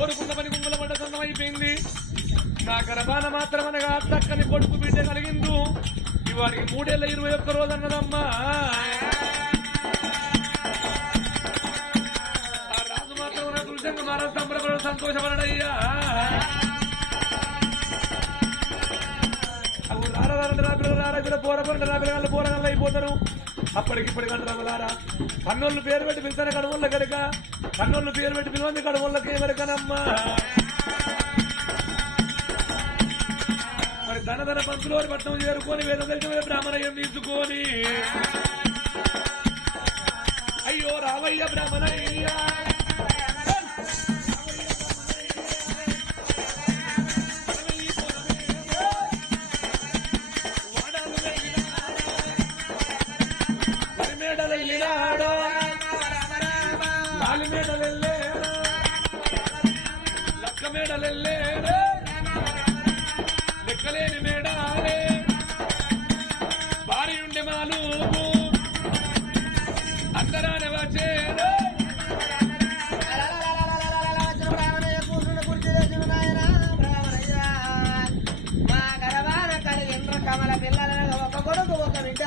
కోరుకున్న పని గుమ్మల పడ్డ సొంతమైపోయింది. నా గర్భాన మాత్రమనగా చక్కని కొడుకు బిడ్డ కలిగిందు. ఇవాడికి 3 ఏళ్ల 21 రోజు అన్నదమ్మా. ఆ రాజు మాత్రం తులసంగా మారా సంబరపడ సంతోషపడయ్యా. పోరగల్ల అయిపోతారు. అప్పటికిప్పటి కంటారా కన్నోళ్ళు పేరు పెట్టి పిలుతానే కడుమల్ల కనుక కన్నోళ్ళు పేరు పెట్టి పిలవంది కడుమల్లకే కనుకనమ్మా. మరి ధనధన పంతులు పట్టణం చేరుకొని వేద దగ్గర బ్రాహ్మణయ్యం తీసుకొని అయ్యో రావయ్య బ్రాహ్మణయ్య లెక్కలేని మేడాలే భారీ ఉండే మాలు అందరానే వచ్చేరు. కమల పిల్లలను ఒక కొడుకు ఒక బిడ్డ.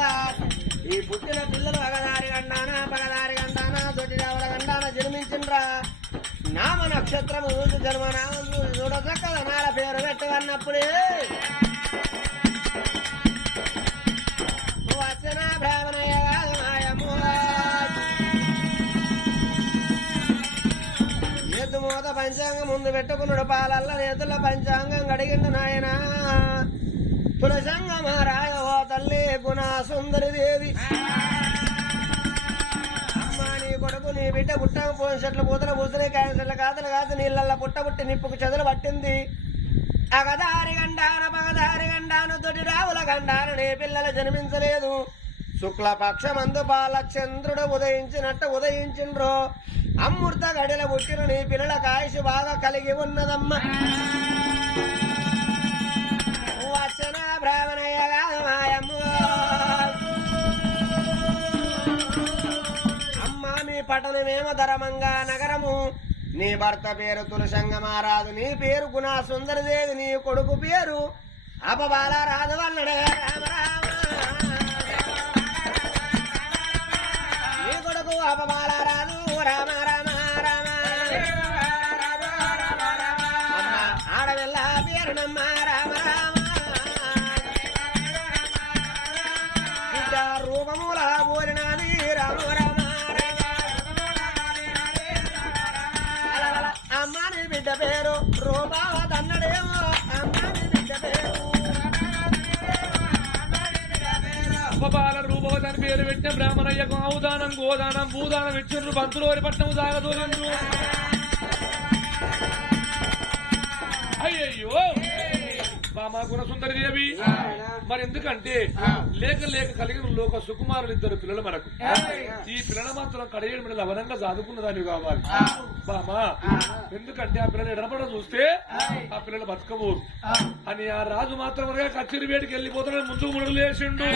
ఈ పుట్టిన పిల్లలు అగదారి గండానా పగదారి గండానా దొడ్డిరావుల గండాన జన్మించిండ్రా. నామ నక్షత్రము రోజు జన్మనామం చూడచక్కద నాల పేరు పెట్టదన్నప్పుడే వచ్చిన బ్రాహ్మణయ్య కాదు మాయమ్మ. ఎద్దు మూత పంచాంగం ముందు పెట్టుకున్నాడు. పాలల్ల నేతుల పంచాంగం గడిగిండు నాయన. తులసంగ మహారాయ ఓ తల్లి గుణ సుందరి దేవి. కొడుకు నీ బిడ్డ పుట్టక పోయిన చెట్లు పూతలు పూసలే క్యాన్సర్లు కాతలు కాదు నీళ్ళల్లో పుట్టబుట్టి నిప్పుకు చెదలు పట్టింది. అగదారి గండాన పగదారి గండాన తొటి రావుల గండాన నీ పిల్లలు జన్మించలేదు. శుక్లపక్షమందు బాల చంద్రుడు ఉదయించినట్టు ఉదయించిండ్రో. అమృత గడిల పుట్టిన నీ పిల్లల కాయసు బాగా కలిగి ఉన్నదమ్మా. వచ్చిన బ్రాహ్మణయ్య కాదు మాయమ్మ. పట్టణమేమో ధరమంగా నగరము. నీ భర్త పేరు తులసంగ మహారాజు. నీ పేరు గుణ సుందరదేవి. నీ కొడుకు పేరు అపబాల రాజు వల్లడే రామ రామ. నీ కొడుకు అపబాల రాజు రామ రామ రామ. ఆడవెల్ల పేరునమ్మ రామ రామ. బిడ్డ రూపముల ఊరినది రామ రామ. అమ్మాని బిడ్డ పేరు రూపావతన్నడేమో. అమ్మాని బిడ్డ పేరు అపబాల రూపవతని పేరు పెట్టిన బ్రాహ్మణయ్యకు ఆవుదానం గోదానం భూదానం ఇచ్చిండ్రు. పంతులు వారి పట్టణం సాగదోలండ్రు. అయ్యయ్యో మా గుణసుందరి దేవి. మరి ఎందుకంటే లేక లేక కలిగిన లోక సుకుమారులు 2 పిల్లలు మనకు. ఈ పిల్లల మాత్రం కడేడు మీద లవనంగా చదువుకున్నదాన్ని కావాలి బామా. ఎందుకంటే ఆ పిల్లలు ఎడపడ చూస్తే ఆ పిల్లలు బతకవు అని ఆ రాజు మాత్రం కచ్చిరి వేడికి వెళ్ళిపోతున్నాడు. ముందుకు ముడుగులు వేసిండు.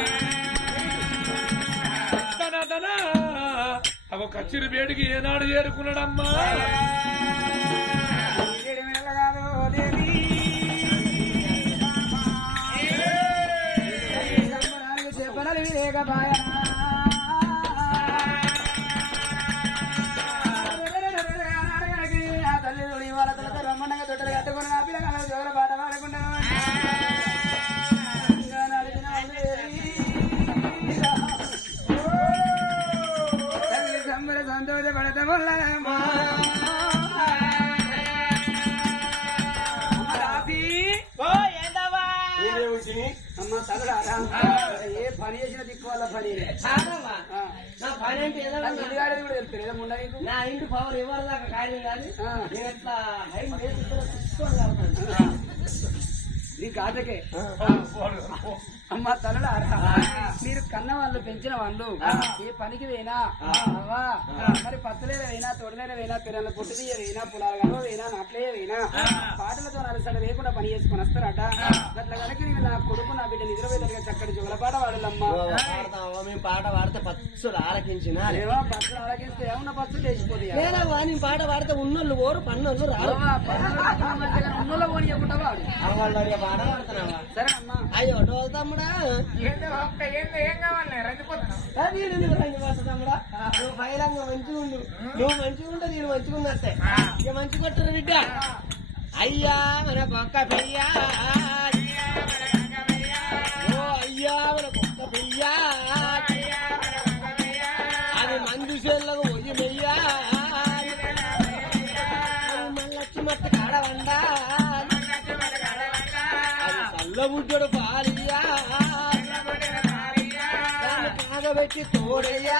అవ కచ్చిరి వేడికి ఏనాడు చేరుకున్నాడమ్మా. తల్లి వాళ్ళ తలతో రమ్మన్నగా తొట్టలు కట్టుకుని నా పిల్లగా జోల పాట పాడుకుంటాను. తల్లి సంబర సంతోషపడతామా. అమ్మ తగడా ఏ పని చేసిన దిక్కు వల్ల పని పని అంటే ఏదో ఇల్లుగాడేది కూడా తెలుస్తుంది ఏదో ముండ నీకు నా ఇంటి పవర్ ఎవరి దాకా కార్యం కానీ నేను ఎట్లా హైట్ వేసుకొని నీ గాజకే అమ్మ తలడా మీరు కన్న వాళ్ళు పెంచిన వాళ్ళు ఏ పనికి పోయినా అవ్వా మరి పచ్చలేర పోయినా తొడలేర పోయినా పిల్లల పుట్టిదీయ పోయినా పొలాల గడవ పోయినా నాట్లయ్య పోయినా పాటలతో అలసట లేకుండా పని చేసుకొని వస్తారట అట్లా కనుక నేను నా కొడుకు నా బిడ్డ నిద్రపోయేదరిగా చక్కటి జోలపాట వాడాలమ్మా మేము పాట పాడితే పచ్చులు ఆలకించిన ఏమో పచ్చలు ఆలకిస్తే ఏమన్నా పచ్చలు లేచిపోతాయి నేను పాట పాడితే ఉన్నోళ్ళు ఓరు పన్నోళ్ళు రావు ఉన్నలో పోనీ చెప్పుకుంటా వాడు పాట పాడుతున్నావా సరే అమ్మా అయ్యో డోల్ తమ్ముడా ఏం కావాలి తమ్ముడా నువ్వు బహిరంగ మంచిగా ఉండు నువ్వు మంచిగా ఉంటే నేను మంచిగా ఉన్నట్టే ఇక మంచి కొట్టరు బిడ్డ అయ్యా మన పక్క పెయ్యా ఓ అయ్యా మన పక్క పెయ్యా అది మంది సేళ్ళకు పోయి మెయ్యా మళ్ళొచ్చి మట్ట కాడవండా అది చల్లబుడ్డడు పాలియా కాగబెట్టి తోడయ్యా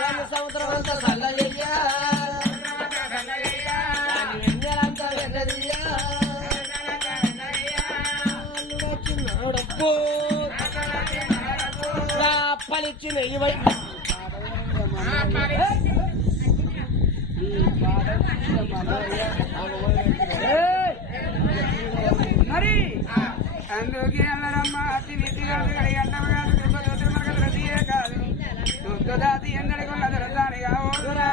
దాన్ని సముద్రం అంతా చల్లయ్యా దాన్ని వెన్నెలంతా వెన్నదియ్యా వచ్చినాడబ్బో పలిచ్చిన ఇవై మరి అందుకే అల్లరమ్మ అతి నీతి కాదు ఎండవ కాదు దుఃఖదోతులు మనకు రద్దీయే కాదు దుఃఖదాతి ఎందరికి ఉన్నది రద్దాని కావోదురా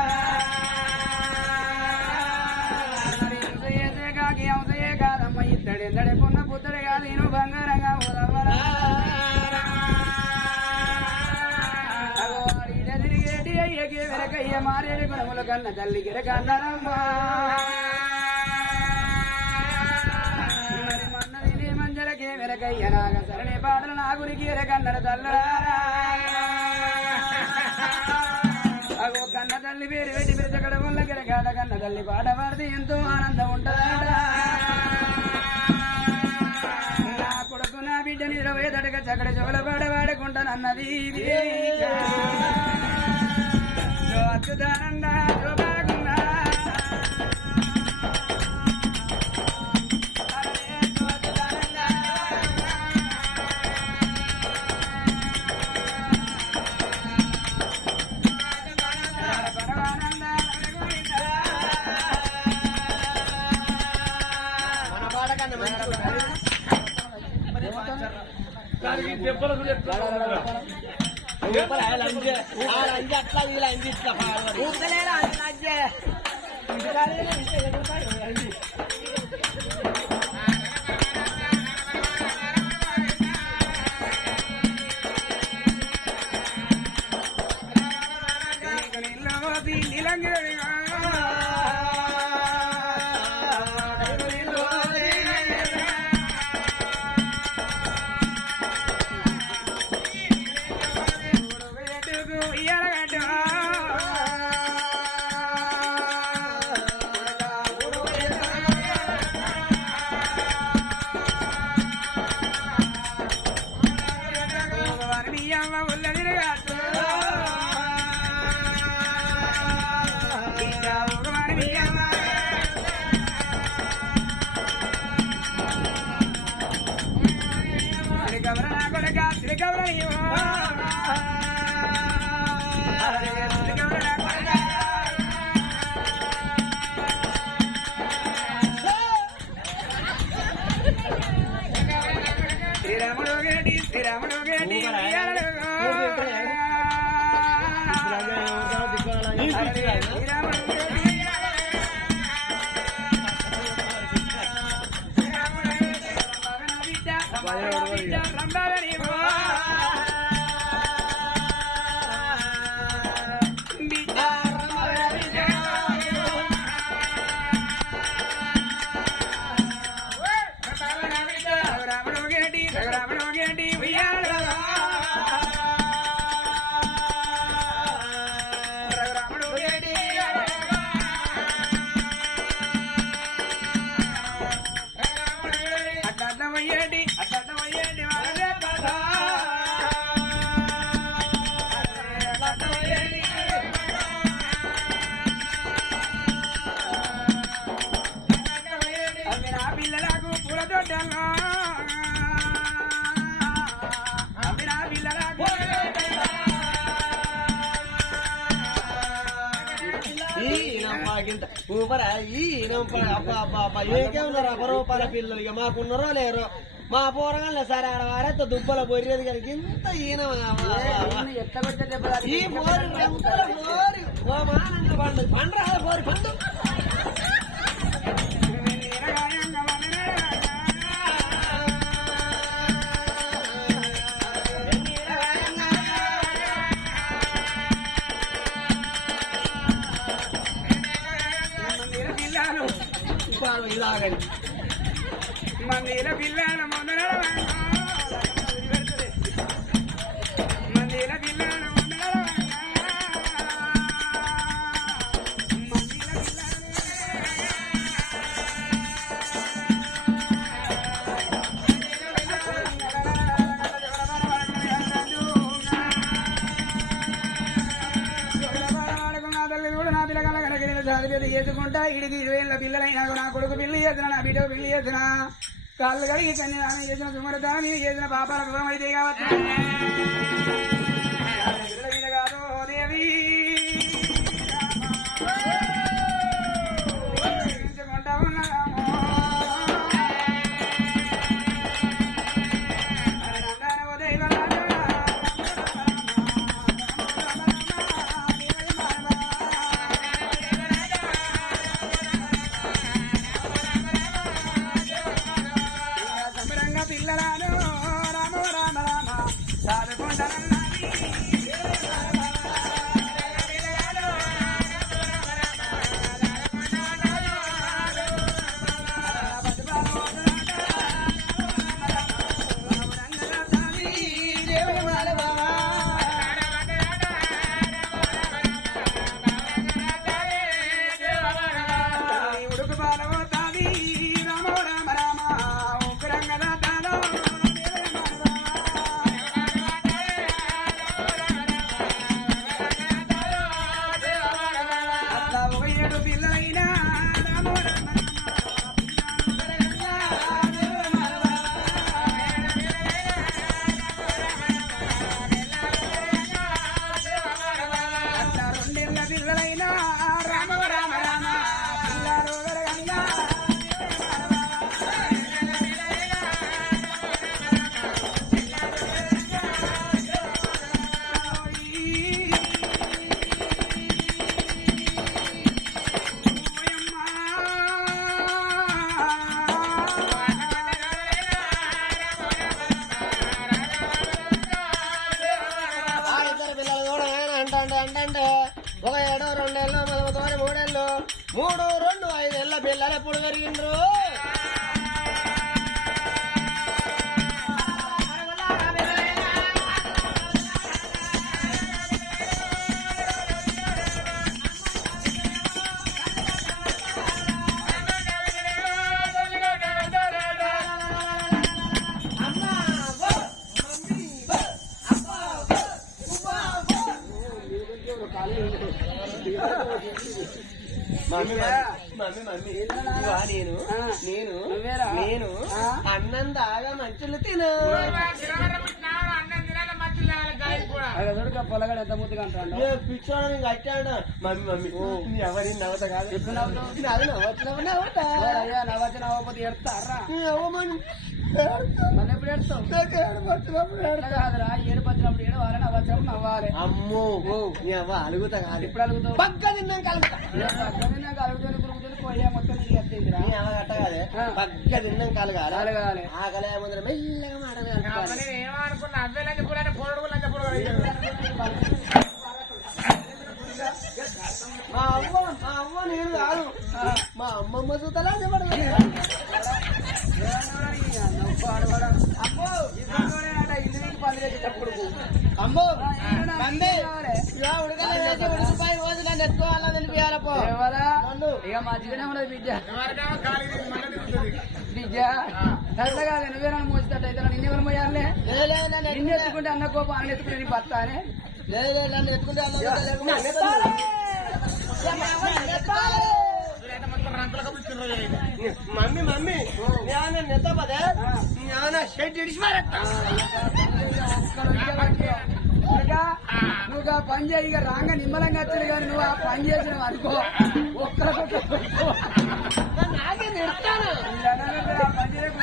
చేసే కాకి అవసయే కాదమ్మ ఇద్దడెందడకున్న పుత్తడి కాదు నేను బంగారంగా పోదమ్మరా తిరిగేటి అయ్యకి వెనకయ్య మారేడు గుణముల కన్న తల్లికి కన్నరమ్మా మంజలకే వెనకయ్య నాగ సరణి పాటలు నాగురికి కన్నడ తల్లారా అగో కన్న తల్లి పేరు పెట్టి పెద్దకడ వల్ల గిరగాడ కన్న తల్లి పాట పాడితే ఎంతో ఆనందం ఉంటుందా నా కొడుకు నా బిడ్డ నిద్రపోయేదటగా చక్కడ చెవుల పాట పాడుకుంటానన్నది అద్భుతానంద బాగున్నా అట్లా వీళ్ళ ఇట్లా ఈయనపాకింత ఊపరా అబ్బా ఏకేమున్నారు అపరూపాల పిల్లలు ఇక మాకున్నారో లేరో మా పోరగాళ్ళ సరే ఆడవారెత్త దుబ్బల బొర్రేది కనుక ఇంత ఈయన ఎత్తగొట్టే దెబ్బ ఈ పోరి రంగుల పోరి ఓ మానంగా పండు పండ్రా పోరి పండు ఇలాగని మందిల పిల్లల ముందర మందిల పిల్లల ముందర ఎత్తుకుంటా ఇడికి 20 పిల్లలైనా నా కొడుకు పెళ్లి చేసిన నా బిడ్డ పెళ్లి చేసిన కాళ్ళు కడిగి తన్ని నాన్న చేసిన సుమరతాన నేను చేసిన పాపాల దూరం అయితే కావచ్చు కాదు దేవి పిల్లలను రామ రామ రామ సాధుకుంటానన్నది ఉడుకు బాలవుతాది రామ రామ రామ ఉగ్రంగద పిల్లైనా రామ రామ రెండేళ్ళ పిల్లలైనా రామ రామ రామ పిల్లలు వెరగంగా ఆ ఇద్దరు పిల్లలు కూడా అంటే ఒక 7 2 ఏళ్ళు మొదలు 3 ఏళ్ళు 3 2 5 ఏళ్ళ పిల్లలు ఎప్పుడు పెరిగిండ్రు నేను అన్నం దాగా మంచులు తిను పొలగడ ఎంత ముద్దుగా అంటాడు పిచ్చోడని కట్టాడు మమ్మీ ఎవరి నవ్వుతా కాదు ఎప్పుడు నవ్వుతున్నావు నవ్వచ్చు నవ్వకపోతే ఎడతారా మన ఎప్పుడు ఏడుస్తావు కాదురా ఏడుపు వచ్చినప్పుడు ఏడవాలి నవ్వచ్చినప్పుడు నవ్వాలి అమ్మో అలుగుతా కాదు ఎప్పుడు అలుగుతావు పక్క తిన్నాం కలుగుతా అలుగుతుంది కురుగుతుంది పోయా మొత్తం నీకు ఎత్తేదిరా కట్ట కాదే పక్క తిన్నాం కలగాలి అలగాలి ఆకలే ముందర మెల్లగా మాట్లాడాలి ఏమనుకున్నా అవ్వేలని కూడా పొడవులని మా అమ్మ నేను కాదు మా అమ్మమ్మ చూతలా చెప్పడలేదు అమ్మో ఇంటికి పని చేసేటప్పుడు అమ్మో ఉడకపాయి రోజు నన్ను ఎత్తుకోవాలా తెలిపియాలపో ఇక మంచిగానే ఉన్నది బిడ్డ బిడ్డ అట్లా కాదు నువ్వేనా మోసేటట్టు అయితే నిన్ను ఎవరు మోయాలే నిన్ను ఎత్తుకుంటే అన్న కోపం అన్న ఎత్తుకుంటే నీ భర్త అని లేదు నన్ను ఎత్తుకుంటే మమ్మీ మమ్మీ నేను ఎత్తపదే షెడ్ ఇడిచి మారట్ట బిడ్డ నువ్వు ఆ పని చేయి ఇక రాంగ నిమ్మలంగా వచ్చాడు కానీ నువ్వు ఆ పని చేసినావు అనుకో ఒక్కరికొక్క నాకే తిడతాను ఆ పని చేయకు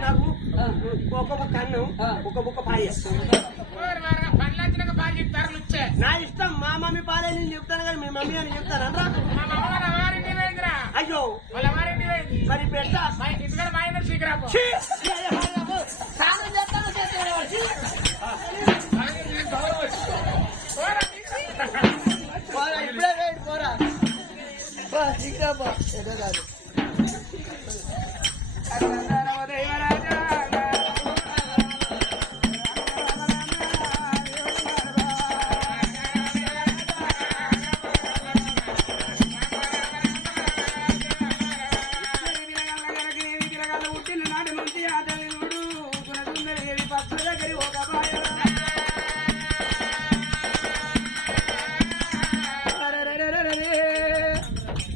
నాకు ఒక్కొక్క కన్ను ఒక బుక్క పాయ నా ఇష్టం మా మమ్మీ పాలే నేను చెప్తాను కానీ మీ మమ్మీ అని చెప్తాను అయ్యో మరి పెట్ట ఇప్పుడే వేయండి పోరా ఏదో కాదు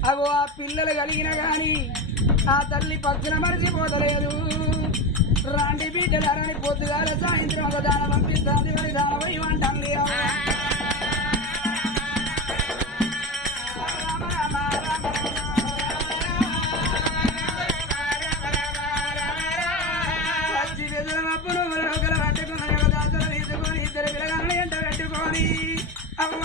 అగో ఆ పిల్లలు కలిగిన గాని ఆ తల్లి పక్కన మరిచిపోతలేదు రాండి బిడ్డలారని పొద్దుగాల సాయంత్రం ఒక దాన పంపిస్తుంది ఏమంటాండి పట్టుకుని ఇద్దరు పిల్లగాలను ఎంట పెట్టుకొని అవ్వ